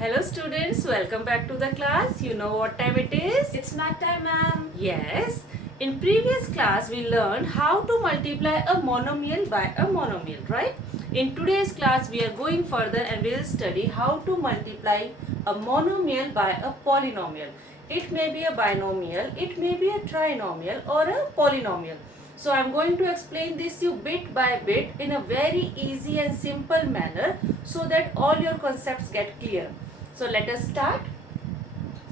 Hello students, welcome back to the class. You know what time it is? It's math time, ma'am. Yes. In previous class we learned how to multiply a monomial by a monomial, right? In today's class we are going further and we will study how to multiply a monomial by a polynomial. It may be a binomial, it may be a trinomial or a polynomial. So I am going to explain this you bit by bit in a very easy and simple manner so that all your concepts get clear. So let us start.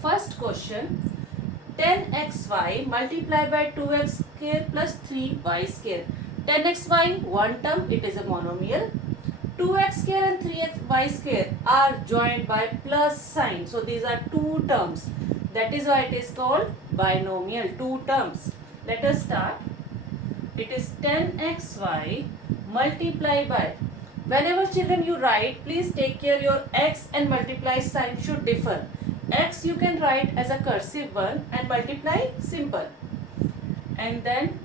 First question, 10xy multiplied by 2x square plus 3y square. 10xy, one term, it is a monomial. 2x square and 3y square are joined by plus sign. So these are two terms. That is why it is called binomial, two terms. Let us start. It is 10xy multiplied by, whenever children you write, please take care your x and multiply sign should differ. X you can write as a cursive one and multiply simple. And then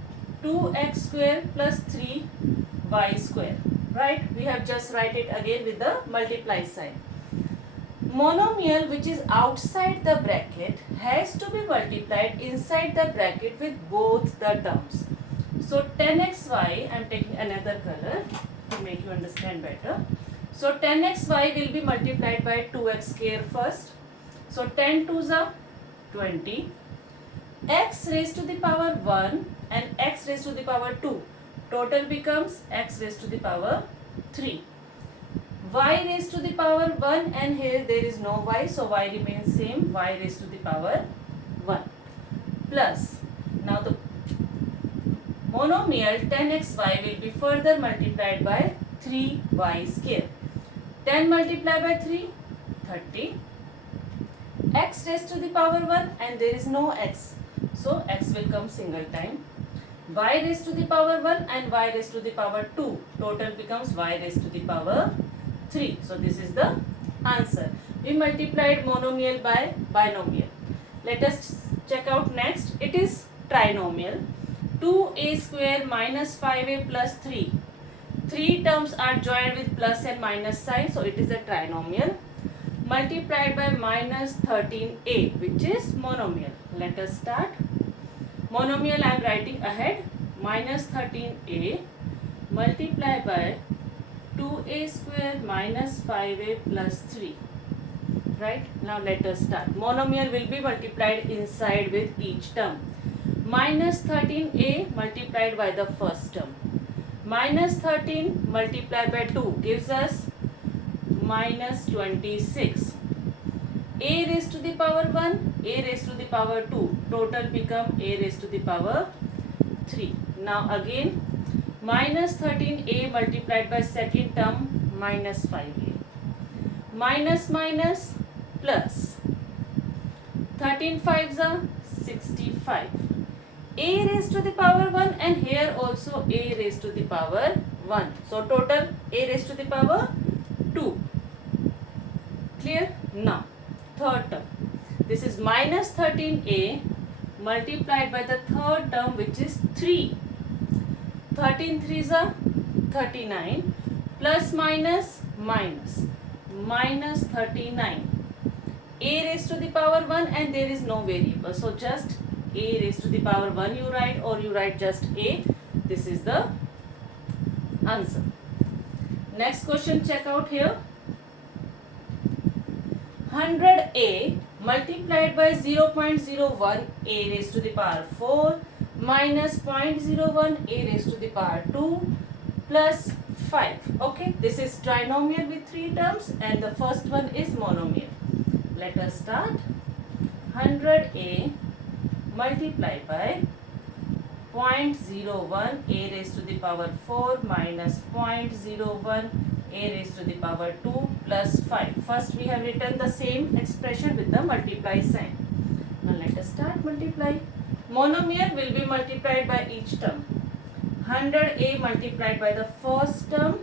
2x square plus 3y square. Right? We have just write it again with the multiply sign. Monomial which is outside the bracket has to be multiplied inside the bracket with both the terms. So 10xy, I am taking another color to make you understand better. So 10xy will be multiplied by 2x square first. So 10 2s are 20. X raised to the power 1 and x raised to the power 2. Total becomes x raised to the power 3. Y raised to the power 1 and here there is no y, so y remains same, y raised to the power 1 plus, now the monomial 10xy will be further multiplied by 3y square. 10 multiplied by 3, 30. X raised to the power 1 and there is no x, so x will come single time. Y raised to the power 1 and y raised to the power 2. Total becomes y raised to the power 3. So this is the answer. We multiplied monomial by binomial. Let us check out next. It is trinomial. 2a square minus 5a plus 3. Three terms are joined with plus and minus sign. So it is a trinomial. Multiplied by minus 13a, which is monomial. Let us start. Monomial I am writing ahead. Minus 13a multiplied by 2a square minus 5a plus 3. Right? Now let us start. Monomial will be multiplied inside with each term. Minus 13a multiplied by the first term. Minus 13 multiplied by 2 gives us minus 26. A raised to the power 1, a raised to the power 2. Total become a raised to the power 3. Now again minus 13a multiplied by second term minus 5a. Minus minus plus. 13 5s are 65. A raised to the power 1 and here also a raised to the power 1. So total a raised to the power 2. Clear? Now third term. This is minus 13a multiplied by the third term which is 3. 13 3s are 39 plus minus minus minus 39. A raised to the power 1 and there is no variable. So just a raised to the power 1 you write or you write just a. This is the answer. Next question, check out here. 100a multiplied by 0.01 a raised to the power 4 minus 0.01 a raised to the power 2 plus 5. Okay, this is trinomial with three terms and the first one is monomial. Let us start. 100a multiplied by 0.01 a raised to the power 4 minus 0.01 a raised to the power 2 plus 5. First we have written the same expression with the multiply sign. Now let us start multiply. Monomial will be multiplied by each term. 100a multiplied by the first term.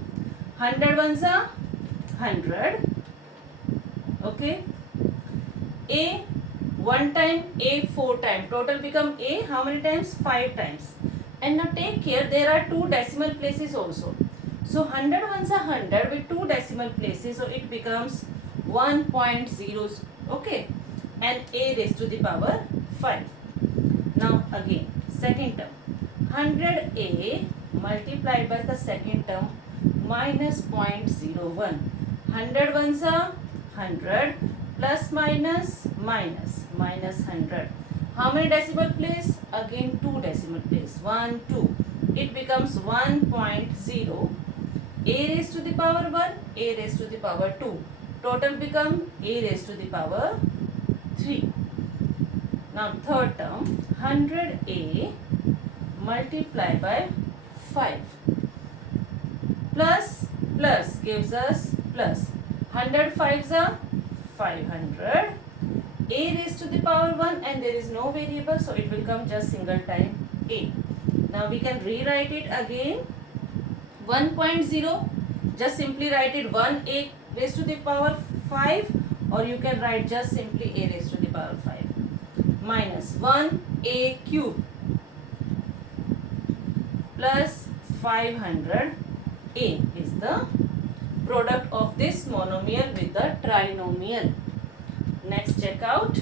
100 ones are 100. Okay. A 1 time, a 4 times. Total become a how many times? 5 times. And now take care, there are two decimal places also. So 100 ones are 100 with two decimal places. So it becomes 1.0, okay, and a raised to the power 5. Now again, second term, 100a multiplied by the second term minus 0.01. 100 ones are 100 plus minus minus 100. How many decimal place? Again 2 decimal place. 1, 2. It becomes 1.0. A raised to the power 1, a raised to the power 2. Total become a raised to the power 3. Now third term, 100a multiplied by 5 plus gives us plus. 100 5s are 500. A raised to the power 1 and there is no variable, so it will come just single time a. Now we can rewrite it again. 1.0, just simply write it 1a raised to the power 5, or you can write just simply a raised to the power 5 minus 1a cube plus 500. A is the product of this monomial with the trinomial. Next, check out.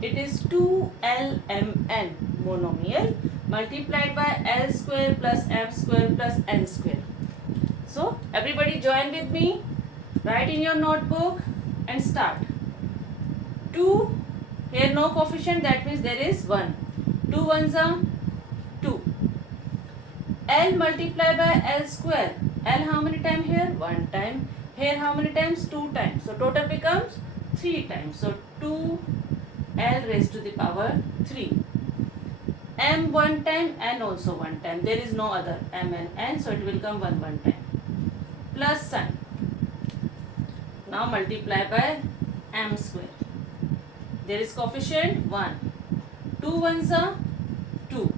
It is 2lmn monomial multiplied by L square plus M square plus N square. So everybody join with me. Write in your notebook and start. 2, here no coefficient, that means there is 1. 2 ones are 2. L multiplied by L square. L how many times here? 1 time. Here how many times? 2 times. So total becomes 3 times. So 2 L raised to the power 3. M 1 time and also 1 time. There is no other M and N, so it will come 1 time. Plus sign. Now multiply by M square. There is coefficient 1. 2 ones are 2.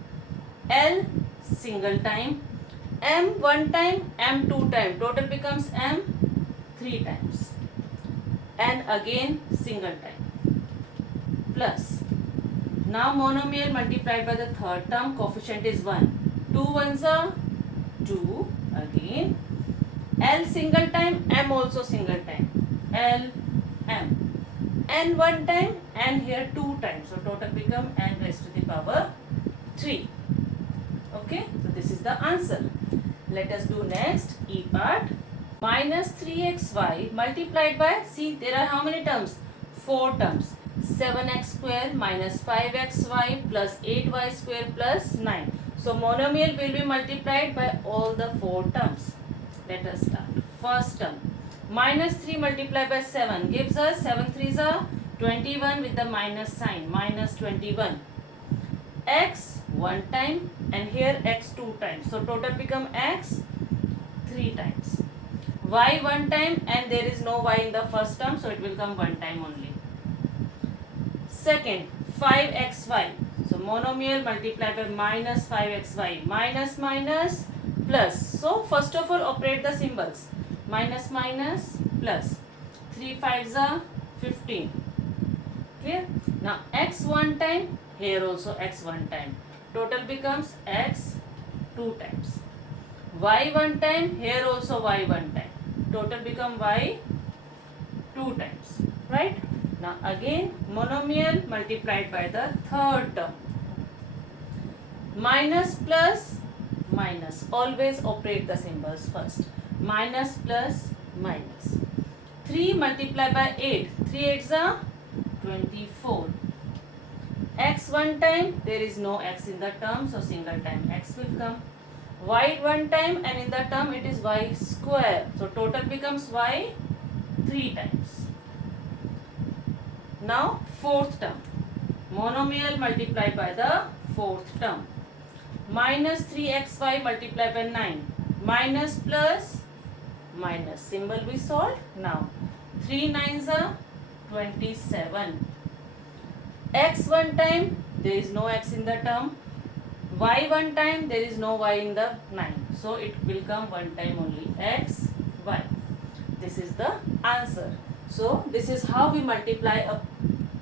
L single time. M 1 time, M 2 time. Total becomes M 3 times. And again single time. Plus. Now monomial multiplied by the third term, coefficient is 1. 2 ones are 2 again. L single time, M also single time. L, M. N 1 time and here 2 times. So total become N raised to the power 3. Okay, so this is the answer. Let us do next E part. Minus 3xy multiplied by, see there are how many terms? 4 terms. 7x square minus 5xy plus 8y square plus 9. So monomial will be multiplied by all the 4 terms. Let us start. First term. Minus 3 multiplied by 7 gives us 7 3s are 21 with the minus sign. Minus 21. X 1 time and here x 2 times. So total become x 3 times. Y 1 time and there is no y in the first term, so it will come 1 time only. Second, 5xy. So monomial multiplied by minus 5xy. Minus minus plus. So first of all operate the symbols. Minus minus plus. 3 5s are 15. Clear? Now x 1 time. Here also x 1 time. Total becomes x 2 times. Y 1 time. Here also y 1 time. Total become y 2 times. Right? Now again monomial multiplied by the third term. Minus plus minus. Always operate the symbols first. Minus plus minus. 3 multiplied by 8. 3 8s are 24. X 1 time, there is no x in the term, so single time x will come. Y 1 time and in the term it is y square. So total becomes y 3 times. Now fourth term. Monomial multiplied by the fourth term. Minus 3xy multiplied by 9. Minus plus minus. Symbol we solved. Now 3 9s are 27. X 1 time, there is no x in the term. Y 1 time, there is no y in the 9. So it will come 1 time only. X, y. This is the answer. So this is how we multiply a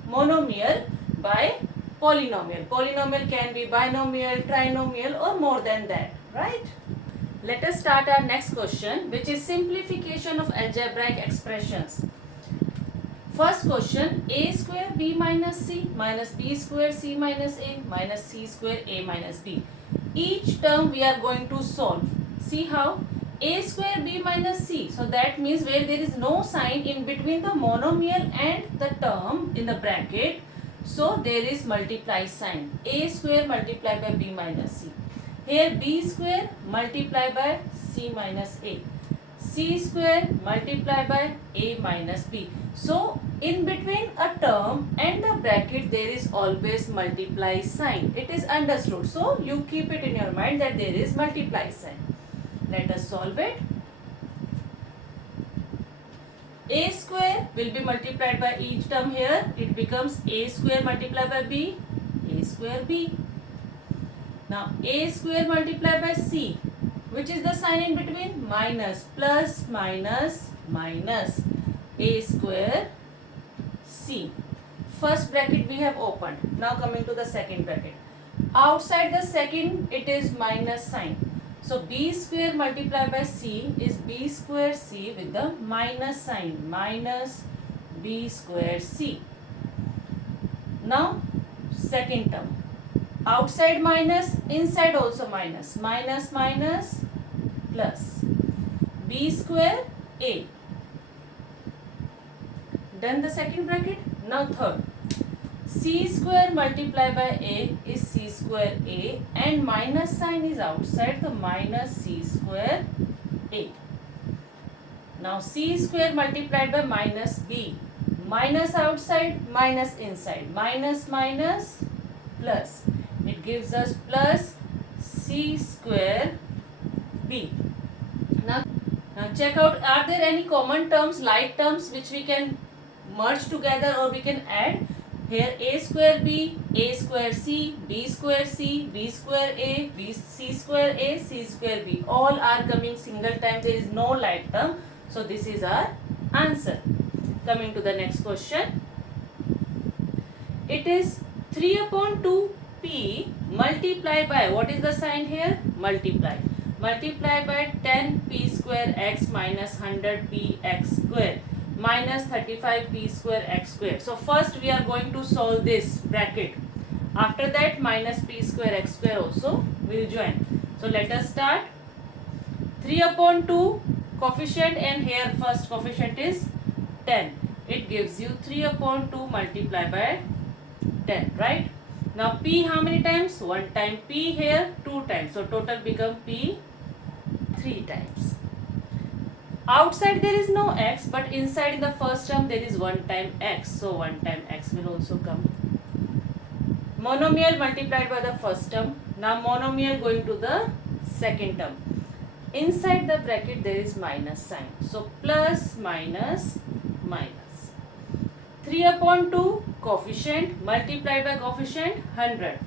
monomial by polynomial. Polynomial can be binomial, trinomial or more than that. Right? Let us start our next question, which is simplification of algebraic expressions. First question, a square b minus c minus b square c minus a minus c square a minus b. Each term we are going to solve. See how? A square b minus c. So that means where there is no sign in between the monomial and the term in the bracket. So there is multiply sign. A square multiplied by b minus c. Here b square multiplied by c minus a. C square multiplied by a minus b. So in between a term and the bracket there is always multiply sign. It is understood. So you keep it in your mind that there is multiply sign. Let us solve it. A square will be multiplied by each term here. It becomes a square multiplied by b, a square b. Now a square multiplied by c. Which is the sign in between? Minus, plus, minus, minus. A square c. First bracket we have opened. Now coming to the second bracket. Outside the second it is minus sign. So b square multiplied by c is b square c with the minus sign. Minus b square c. Now second term. Outside minus, inside also minus. Minus, minus, plus. B square a. Done the second bracket. Now third. C square multiplied by a is c square a and minus sign is outside, the minus c square a. Now c square multiplied by minus b. Minus outside, minus inside. Minus, minus, plus. It gives us plus c square b. Now check out, are there any common terms, like terms which we can merge together or we can add? Here a square b, a square c, b square c, b square a, c square a, c square b. All are coming single time. There is no like term. So this is our answer. Coming to the next question. It is 3 upon 2 p multiplied by, what is the sign here? Multiply. Multiply by 10 p square x minus 100 p x square minus 35 p square x square. So first we are going to solve this bracket. After that minus p square x square also will join. So let us start. 3 upon 2 coefficient, and here first coefficient is 10. It gives you 3 upon 2 multiplied by 10, right? Now p how many times? 1 time. P here 2 times. So total become p 3 times. Outside there is no x, but inside in the first term there is 1 time x. So 1 time x will also come. Monomial multiplied by the first term. Now monomial going to the second term. Inside the bracket there is minus sign. So plus, minus, minus. 3 upon 2 coefficient multiplied by coefficient 100.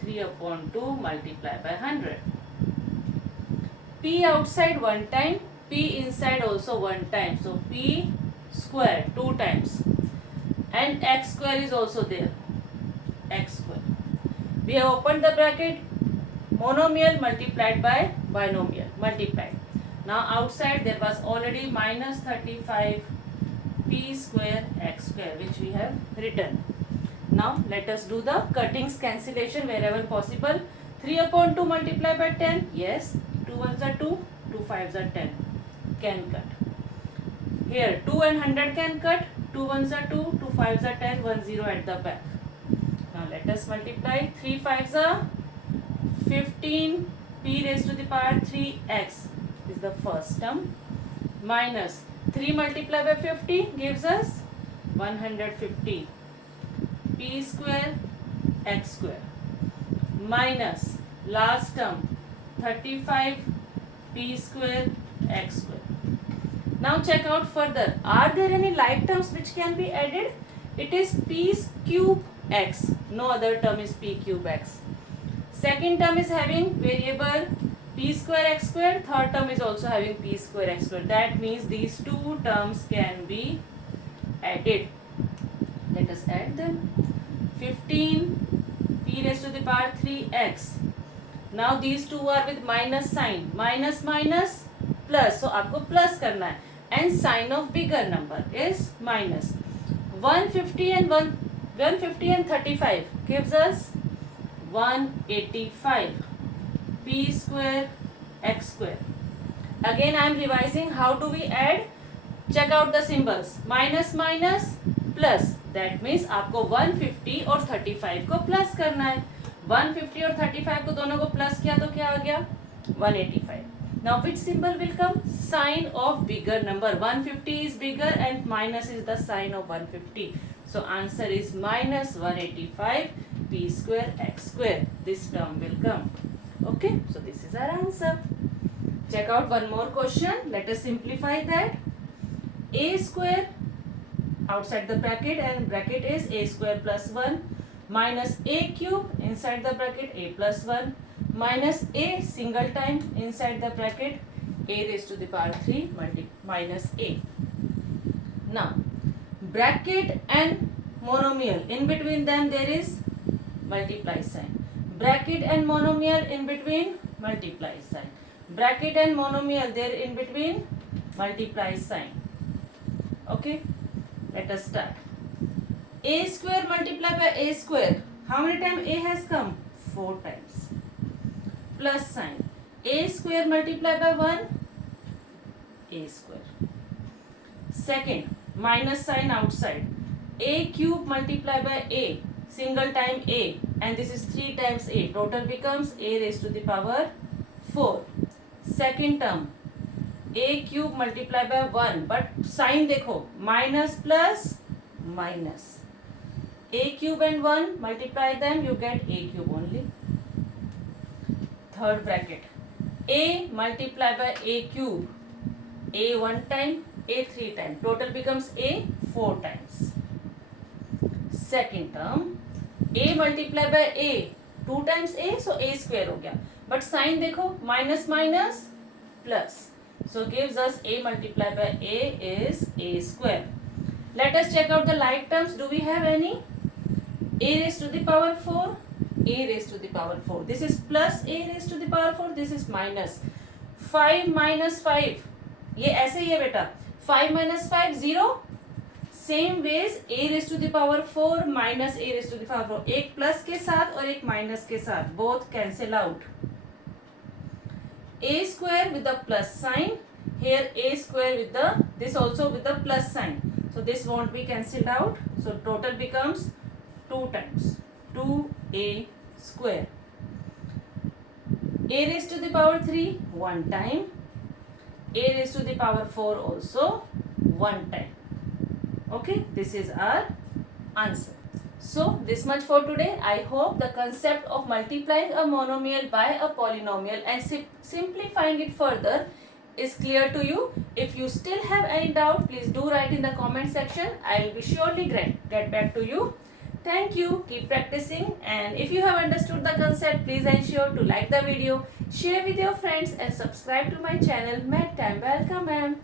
3 upon 2 multiplied by 100. P outside 1 time. P inside also 1 time. So p square 2 times. And x square is also there. X square. We have opened the bracket. Monomial multiplied by binomial. Multiplied. Now outside there was already minus 35 p square x square, which we have written. Now let us do the cuttings, cancellation wherever possible. 3 upon 2 multiplied by 10. Yes. 2 ones are 2. 2 5s are 10. Can cut. Here 2 and 100 can cut. 2 ones are 2. 2 5s are 10. 1 0 at the back. Now let us multiply. 3 5s are 15. P raised to the power 3x is the first term. Minus 3 multiplied by 50 gives us 150. P square x square. Minus last term 35 p square x square. Now check out further. Are there any like terms which can be added? It is p cube x. No other term is p cube x. Second term is having variable p square x square. Third term is also having p square x square. That means these two terms can be added. Let us add them. 15 p raised to the power 3x. Now these two are with minus sign. Minus minus plus. So आपको plus करना है. And sign of bigger number is minus. 150 and 150 and 35 gives us 185 p square x square. Again I am revising how do we add. Check out the symbols. Minus minus plus. That means आपको 150 और 35 को plus करना है. 150 और 35 को दोनों को plus किया तो क्या आ गया 185. Now which symbol will come? Sign of bigger number. 150 is bigger and minus is the sign of 150. So answer is minus 185 p square x square. This term will come. Okay, so this is our answer. Check out one more question. Let us simplify that. A square outside the bracket and bracket is a square plus 1 minus a cube inside the bracket a plus 1 minus a single time inside the bracket a raised to the power 3 minus a. Now bracket and monomial, in between them there is multiply sign. Bracket and monomial, in between multiply sign. Bracket and monomial, there in between multiply sign. Okay, let us start. A square multiplied by a square. How many times a has come? 4 times. Plus sign. A square multiplied by 1. A square. Second, minus sign outside. A cube multiplied by a. Single time a. And this is 3 times a. Total becomes a raised to the power 4. Second term. A cube multiplied by 1. But sign देखो. Minus plus minus. A cube and 1 multiply them, you get a cube only. Third bracket. A multiplied by a cube. A 1 time, a 3 time. Total becomes a 4 times. Second term. A multiplied by a 2 times a, so a square हो गया. But sign देखो, minus minus plus. So gives us a multiplied by a is a square. Let us check out the like terms. Do we have any? A raised to the power 4, a raised to the power 4. This is plus a raised to the power 4. This is minus. 5 minus 5. ये ऐसे ही है बेटा. 5 minus 5 0. Same ways a raised to the power 4 minus a raised to the power 4. एक plus के साथ और एक minus के साथ. Both cancel out. A square with the plus sign. Here a square with the, this also with the plus sign. So this won't be cancelled out. So total becomes 2 times 2a square. A raised to the power 3 1 time. A raised to the power 4 also 1 time. Okay, this is our answer. So this much for today. I hope the concept of multiplying a monomial by a polynomial and simplifying it further is clear to you. If you still have any doubt, please do write in the comment section. I will be surely get back to you. Thank you. Keep practicing, and if you have understood the concept, please ensure to like the video, share with your friends and subscribe to my channel. Math Time. Welcome, ma'am.